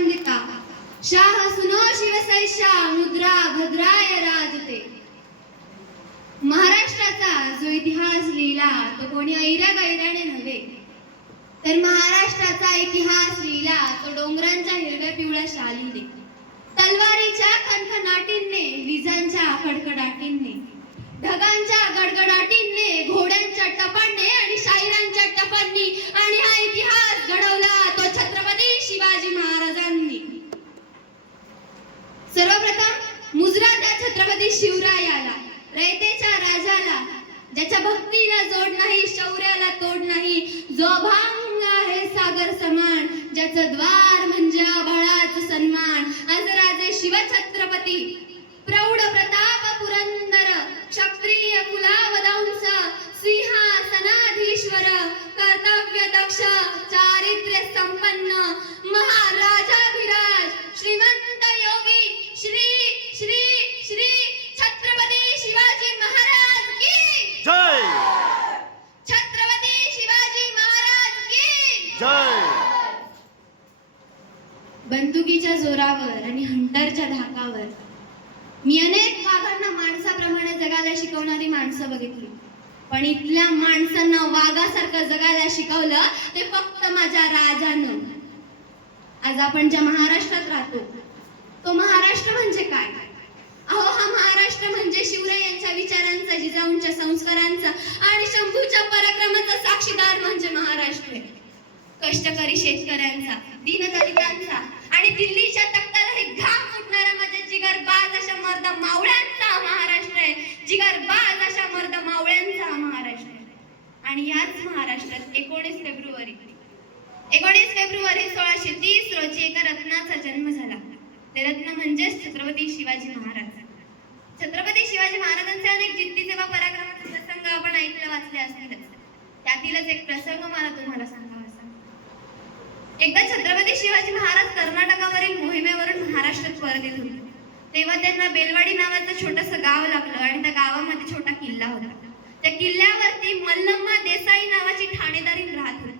वंदिता शाह सुनो शिवसैषा मुद्रा भद्राय राजते. महाराष्ट्राचा जो इतिहास लिहिला तो कोणी ऐरागैराने नव्हे, तर महाराष्ट्राचा इतिहास लिहिला तो डोंगरांच्या हिरव्या पिवळ्या शालीने, तलवारीच्या खणखणाटीने, विजांच्या कडकडाटीने, ढगांच्या गडगडाटीने, घोड्यांच्या टपाने आणि शाहिरांच्या टपांनी. आणि हा इतिहास घडवला तो छत्रपती शिवाजी महाराजांनी. सर्वप्रथम मुजरा त्या छत्रपती शिवरायाला, रयतेच्या राजाला, ज्याच्या भक्तीला जोड नाही, शौर्याला तोड नाही, जो अभंग आहे सागर समान, ज्याचं द्वार म्हणजे आभाळाचा सन्मान. आज राजे शिवछत्रपती प्रौढ प्रताप पुरंदर, क्षत्रिय कुलावदंश, सिंहासनाधीश्वर, कर्तव्य दक्ष, चारित्र्य संपन्न, महाराजाधिराज, श्रीमंत योगी, श्री श्री श्री छत्रपती शिवाजी महाराज की जय. छत्रपती शिवाजी महाराज की जय. बंदुकीच्या जोरावर आणि हंटरच्या धाकावर मी अनेक वाघांना माणसाप्रमाणे जगायला शिकवणारी माणसं बघितली, पण इथल्या माणसांना वाघासारखं जगायला शिकवलं ते फक्त माझ्या राजानं. आज आपण ज्या महाराष्ट्रात राहतो तो महाराष्ट्र म्हणजे काय? अहो, हा महाराष्ट्र म्हणजे शिवराय यांच्या विचारांचा, जिजाऊंच्या संस्कारांचा आणि शंभूच्या पराक्रमाचा साक्षीदार म्हणजे महाराष्ट्र आहे. कष्टकरी शेतकऱ्यांचा, दीनदलितांचा आणि दिल्लीच्या तख्ताला हे घाम उठणारा माझ्या जिगरबाज अशा मर्द मावळ्यांचा महाराष्ट्र आहे. जिगरबाज अशा मर्द मावळ्यांचा महाराष्ट्र आहे. आणि याच महाराष्ट्रात 19 फेब्रुवारी 1630 रोजी एका रत्नाचा जन्म झाला. ते रत्न म्हणजेच छत्रपती शिवाजी महाराज. छत्रपती शिवाजी महाराजांचे अनेक जिद्दीचे व पराक्रमाचे प्रसंग आपण ऐकले वाचले असतीलच. त्यातीलच एक प्रसंग मला तुम्हाला सांगावासा. एकदा छत्रपती शिवाजी महाराज कर्नाटकावरील मोहिमेवरून महाराष्ट्रात परत येत होते. तेव्हा त्यांना बेलवाडी नावाचं छोटंसं गाव लागलं आणि त्या गावामध्ये छोटा किल्ला होता. त्या किल्ल्यावरती मल्लम्मा देसाई नावाची ठाणेदारीण राहत होती.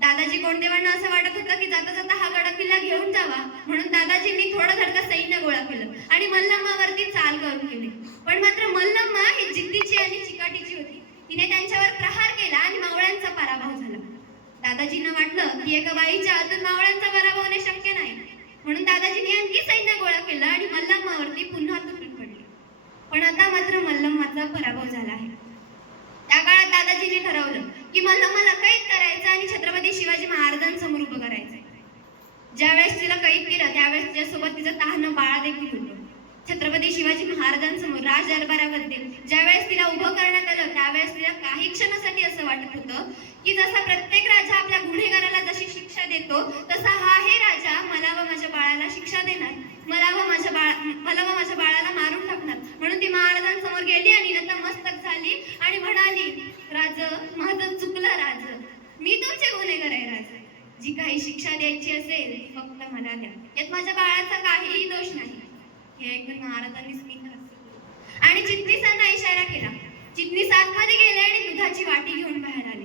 दादाजी कोंडदेवांना असं वाटत होतं की जाता जाता हा गड किल्ला घेऊन जावा, म्हणून दादाजींनी थोडं धडकं सैन्य गोळा केलं आणि मल्लम्मावरती चाल करून केली. पण मात्र मल्लम्मा ही जिद्दीची आणि चिकाटीची होती. तिने त्यांच्यावर प्रहार केला आणि मावळ्यांचा पराभव झाला. दादाजींना वाटलं की एका बाईच्या हातून मावळ्यांचा पराभव होणे शक्य नाही, म्हणून दादाजींनी आणखी सैन्य गोळा केलं आणि मल्लम्मावरती पुन्हा तुटून पडली. पण आता मात्र मल्लम्माचा पराभव झाला आहे. त्या काळात दादाजींनी ठरवलं की मल्लम्माला कैद करायचं आणि छत्रपती शिवाजी महाराजांसमोर उभं करायचं. ज्यावेळेस तिला कैद केलं त्यावेळेस तिच्यासोबत तिचं तहानं बाळा देखील होतं. छत्रपती शिवाजी महाराजांसमोर राज दरबारामध्ये ज्यावेळेस तिला उभं करण्यात आलं त्यावेळेस तिला काही क्षणासाठी असं वाटत होतं की जसा प्रत्येक राजा आपल्या गुन्हेगाराला जशी शिक्षा देतो तसा हा हे राजा मला व माझ्या बाळाला शिक्षा देणार, मला व माझ्या बाळाला मारून टाकणार. म्हणून ती महाराजांसमोर गेली आणि नतमस्तक झाली आणि म्हणाली, राज, माझं चुकलं राज, मी तुमचे गुन्हेगार आहे राज. जी काही शिक्षा द्यायची असेल फक्त मला द्या, यात माझ्या बाळाचा काहीही दोष नाही. हे ऐकून महाराजांनी स्मित हसले आणि चिटणीसांना इशारा केला. चिटणीस आतमध्ये गेले आणि दुधाची वाटी घेऊन बाहेर आले.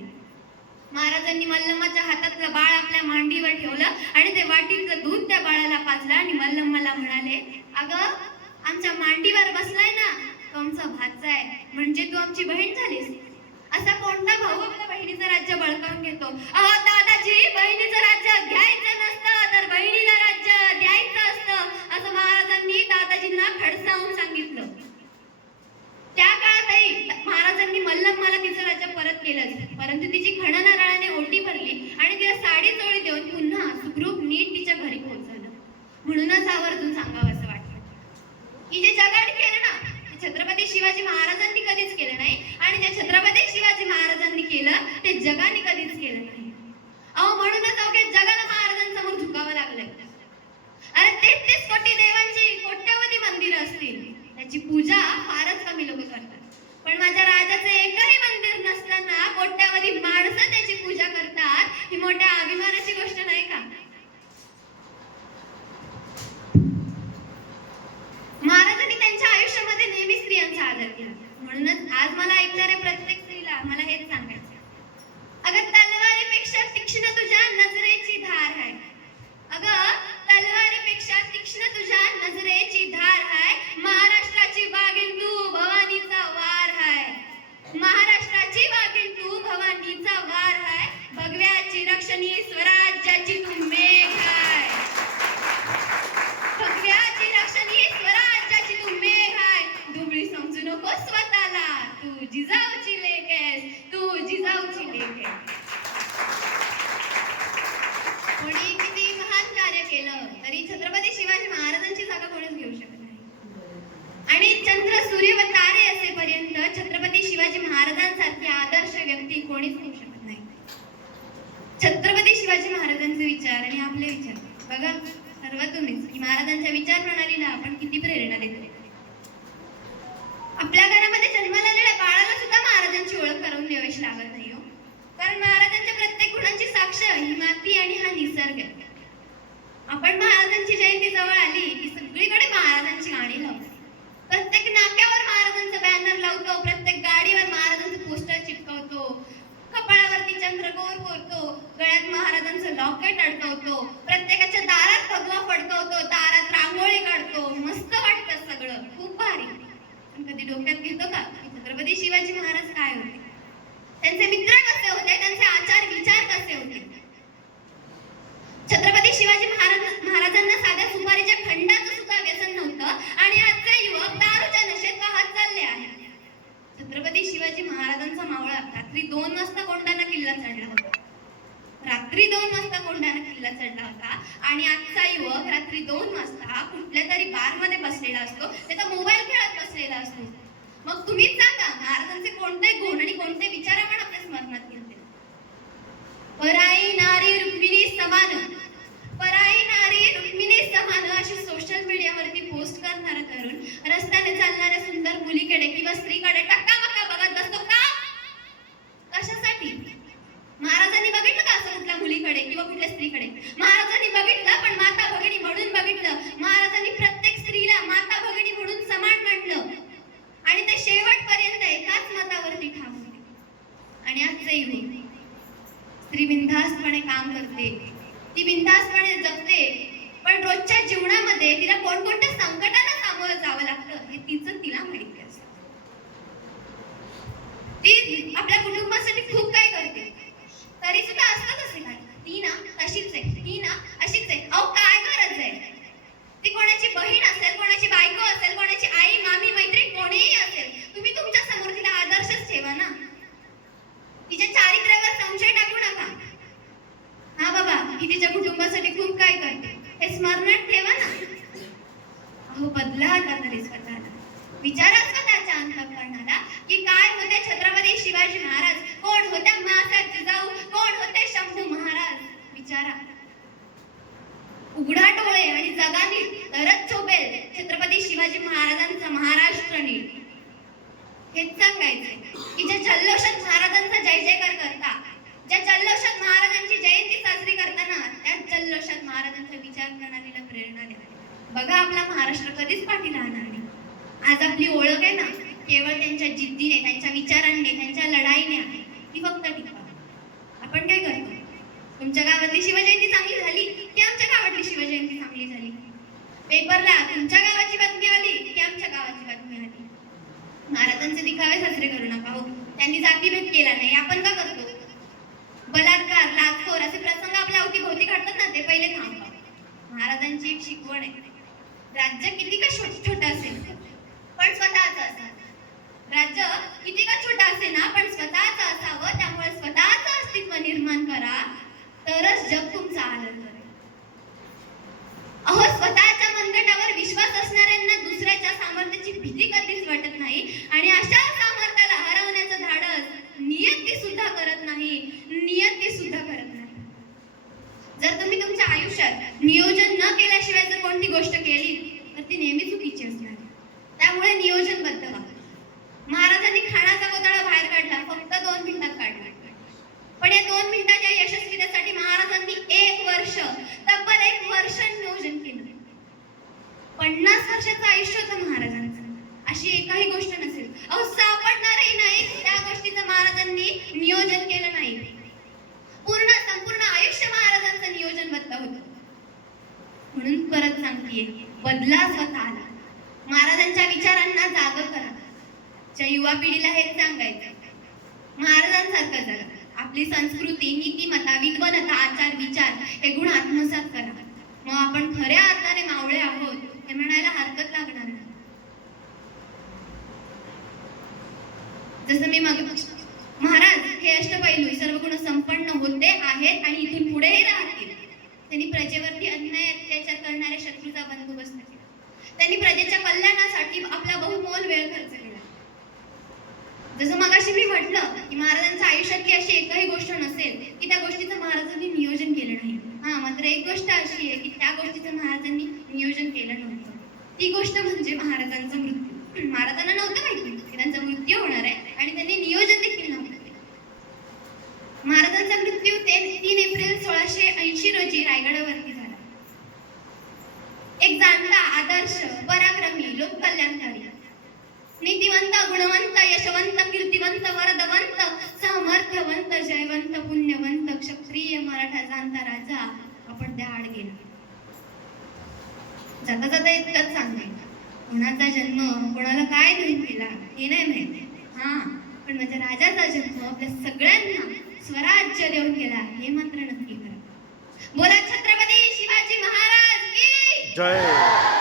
महाराजांनी मल्लम्माच्या हातातलं बाळ आपल्या मांडीवर ठेवलं आणि ते वाटीतलं दूध त्या बाळाला पाजलं आणि मल्लम्माला म्हणाले, अगं, आमच्या मांडीवर बसलाय ना तो आमचा भाचा आहे, म्हणजे तू आमची बहीण झालीस. असा कोणता भाऊ आपल्या बहिणीचं राज्य बळकावून घेतो? अहो दादाजी, बहिणीचं राज्य घ्यायचं नसतं तर बहिणीला राज्य द्यायचं असतं, असं महाराजांनी दादाजींना खडसावून सांगितलं. त्या काळातही महाराजांनी मल्लम्माला तिचं राज्य परत केलं, परंतु तिची खणनाराळाने ओटी भरली आणि तिला साडी चोळी देऊन पुन्हा सुखरूप नीट तिच्या घरी पोहोचवलं. म्हणूनच आवर्जून सांगावं असं वाटतं की जे जगाने केलं ना ते छत्रपती शिवाजी महाराजांनी कधीच केलं नाही, आणि जे छत्रपती शिवाजी महाराजांनी केलं ते जगाने कधीच केलं नाही. अहो, म्हणूनच अवघ्या जगाला महाराजांसमोर झुकावं लागलंय. अरे 33 कोटी देवांची कोट्यवधी मंदिरं असतील, त्याची पूजा फारच कमी लोक करतात. पण माझ्या राजाचं एकही मंदिर नसताना कोट्यवधी माणसं त्याची पूजा करतात, ही मोठ्या अभिमानाची गोष्ट नाही का? महाराजांनी त्यांच्या आयुष्यामध्ये नेहमी स्त्रियांचा आदर केला. म्हणूनच आज मला ऐकणाऱ्या प्रत्येक स्त्रीला मला हेच सांगायचं, अगं तलवारीपेक्षा तीक्ष्ण तुझ्या नजरेची धार आहे. अगं बघा सर्व तुम्हीच की महाराजांच्या विचार प्रणालीला आपण किती प्रेरणा देतो. आपल्या घरामध्ये जन्माला आलेल्या बाळाला सुद्धा महाराजांची ओळख करून द्यावीशी लागत नाही हो. कारण महाराजांच्या प्रत्येक गुणांची साक्ष ही माती आणि हा निसर्ग आहे. आपण महाराजांची जयंती जवळ आली की सगळीकडे महाराजांची गाणी लावतो. प्रत्येक नाक्यावर महाराजांचं बॅनर लावतो, प्रत्येक गाडीवर महाराजांचं पोस्टर चिटकवतो, कपाळावरती चंद्रकोर कोरतो, गळ्यात महाराजांचं लॉकेट अडकवतो, प्रत्येकाच्या दारात भगवा फडकवतो, दारात रांगोळी काढतो. मस्त वाटतं सगळं, खूप भारी. पण कधी डोक्यात घेतो का की छत्रपती शिवाजी महाराज काय होते, त्यांचे मित्र कसे होते, त्यांचे आचार विचार कसे होते. छत्रपती शिवाजी महाराजांना साध्या सुपारीच्या खंडाचं सुद्धा व्यसन नव्हतं आणि आजचे युवक दारूच्या नशेत वाहत चालले आहेत. छत्रपती शिवाजी महाराजांचा मावळा रात्री 2 वाजता कोंढाणा किल्ला चढला होता. रात्री 2 वाजता कोंढाणा किल्ला चढला होता आणि आजचा युवक रात्री 2 वाजता कुठल्या तरी बार मध्ये बसलेला असतो, त्याचा मोबाईल खेळत बसलेला असतो. मग तुम्हीच सांगा महाराजांचे कोणते गुण आणि कोणते विचार आपण आपल्या स्मरणात घेतले. पराई नारी रुक्मिणी समान, पराई नारी रुक्मिणी समान अशी सोशल मीडियावरती पोस्ट करणारा तरुण रस्त्याने चालणाऱ्या सुंदर मुलीकडे किंवा स्त्रीकडे टक्कामक्का बघत बसतो का? कशासाठी? महाराजांनी बघितलं का असं कुठल्या मुलीकडे किंवा कुठल्या स्त्रीकडे? महाराजांनी बघितलं, पण माता भगिनी म्हणून बघितलं. महाराजांनी प्रत्येक स्त्रीला माता भगिनी म्हणून समान मानलं आणि ते शेवटपर्यंत एकाच मतावरती ठाम होते. आणि आजचे युवक स्त्री बिनधास्तपणे काम करते, ती बिनधास्तपणे जगते, पण रोजच्या जीवनामध्ये तिला कोणकोणत्या संकटांना सामोरं जावं लागतं हे तिला माहिती असतं. ती आपल्या कुटुंबासाठी खूप काही करते, तरी सुद्धा असतं तसे काय, ती ना तशीच आहे, ती ना अशीच आहे. अहो काय गरज आहे? ती कोणाची बहीण असेल, कोणाची बायको असेल, कोणाची आई मामी मैत्रीण कोणीही असेल, तुम्ही तुमच्या समोर तिला आदर्शच ठेवा ना. तिच्या चारित्र्यावर संशय टाकू नका. हा बाबा ही तिच्या कुटुंबासाठी खूप काय करते हे स्मरणात ठेवा ना. अहो बदला आता तरी स्वतःला, विचारा स्वतःच्या अंतःकरणाला की काय होते छत्रपती शिवाजी महाराज, कोण होत्या मासाचे जिजाऊ, कोण होते शंभू महाराज. विचारा. उघडा डोळे आणि जगा नीट तरच शोभेल छत्रपती शिवाजी महाराजांचा महाराष्ट्र नीट. हेच सांगायचंय की ज्या जल्लोषात महाराजांचा जय जयकार करता, ज्या जल्लोषात महाराजांची जयंती साजरी करताना त्याच जल्लोषात महाराजांच्या विचार प्रणालीला प्रेरणा द्या. बघा आपला महाराष्ट्र कधीच पाठी राहणार नाही. आज आपली ओळख आहे ना केवळ त्यांच्या जिद्दीने, त्यांच्या विचारांनी, त्यांच्या लढाईने आहे. ती फक्त टिकवा. आपण काय करतो? तुमच्या गावातली शिवजयंती चांगली झाली की आमच्या गावातली शिवजयंती चांगली झाली? पेपरला तुमच्या गावाची बातमी आली की आमच्या गावाची बातमी आली? महाराजांचे दिखावे साजरे करू नका हो. त्यांनी जातीभेद केला नाही, आपण का करतो? बलात्कार, लाचखोर असे प्रसंग आपल्या अवतीभोवती घडतात ना, ते पहिले थांबवा. महाराजांची एक शिकवण आहे, राज्य किती का छोटं असेल पण स्वतःचं असावं. राज्य किती का छोटं असेल ना पण स्वतःचं असावं. त्यामुळे स्वतःचं अस्तित्व निर्माण करा, तरच जग तुमचा आदर करेल. अहो स्वतःच्या मनगटावर विश्वास असणाऱ्यांना दुसऱ्याच्या सामर्थ्याची भीती कधीच वाटत नाही आणि अशा सामर्थ्याला हरवण्याचं धाडस नियती सुद्धा करत नाही, नियती सुद्धा करत नाही. जर तुम्ही तुमच्या आयुष्यात नियोजन न केल्याशिवाय जर कोणती गोष्ट केली तर ती नेहमी चुकीची असणार. त्यामुळे नियोजनबद्ध व्हा. महाराजांनी खाण्याचा गोताळा बाहेर काढला, फक्त 2 मिनिटात काढला. पण या 2 मिनिटाच्या यशस्वीतेसाठी महाराजांनी 1 वर्ष, तब्बल 1 वर्ष नियोजन केलं. 50 वर्षाचं आयुष्य होतं महाराजांचं. अशी एकही गोष्ट नसेल, अहो सापडणारही नाही त्या गोष्टीचं महाराजांनी नियोजन केलं नाही. संपूर्ण आयुष्य महाराजांचं नियोजनबद्ध होतं. म्हणून परत सांगतेय, बदला स्वतःला, महाराजांच्या विचारांना जाग करा. च्या युवा पिढीला हेच सांगायचं, महाराजांसारखं जगा. आपली संस्कृती, नीतिमत्ता, विद्वनता, आचार विचार हे गुण आत्मसात करा. मग आपण खऱ्या अर्थाने मावळे आहोत हे म्हणायला हरकत लागणार नाही. जसं मी मग महाराज हे अष्टपैलू सर्व गुण संपन्न होते आहेत आणि इथून पुढेही राहतील. त्यांनी प्रजेवरती अन्याय अत्याचार करणाऱ्या शत्रूचा बंदोबस्त केला. त्यांनी प्रजेच्या कल्याणासाठी आपला बहुमोल वेळ खर्च केला. जसं मगाशी मी म्हटलं की महाराजांच्या आयुष्यातली अशी एकही गोष्ट नसेल की त्या गोष्टीचं महाराजांनी नियोजन केलं नाही. मात्र एक गोष्ट अशी आहे की त्या असं महाराजांनी नियोजन केलं नव्हतं. ती गोष्ट म्हणजे महाराजांचा मृत्यू. महाराजांना नव्हतं माहिती की त्यांचा मृत्यू होणार आहे आणि त्यांनी नियोजन देखील नव्हतं केलं. महाराजांचा मृत्यू 3 एप्रिल 1680 रोजी रायगडावरती झाला. एक जाणता, आदर्श, पराक्रमी, लोककल्याणकारी, नीतिवंत, गुणवंत, यशवंत, कीर्तिवंत, वरदवंत, सामर्थ्यवंत, जयवंत, पुण्यवंत, क्षत्रिय मराठा जाणता राजा आपण त्या आड गेला. जाता जाता इतकंच सांगेल, कोणाचा जन्म कोणाला काय देऊन केला हे नाही माहिती, हा पण माझ्या राजाचा जन्म आपल्या सगळ्यांना स्वराज्य देऊन गेला हे मात्र नक्की करा. बोला छत्रपती शिवाजी महाराज की जय.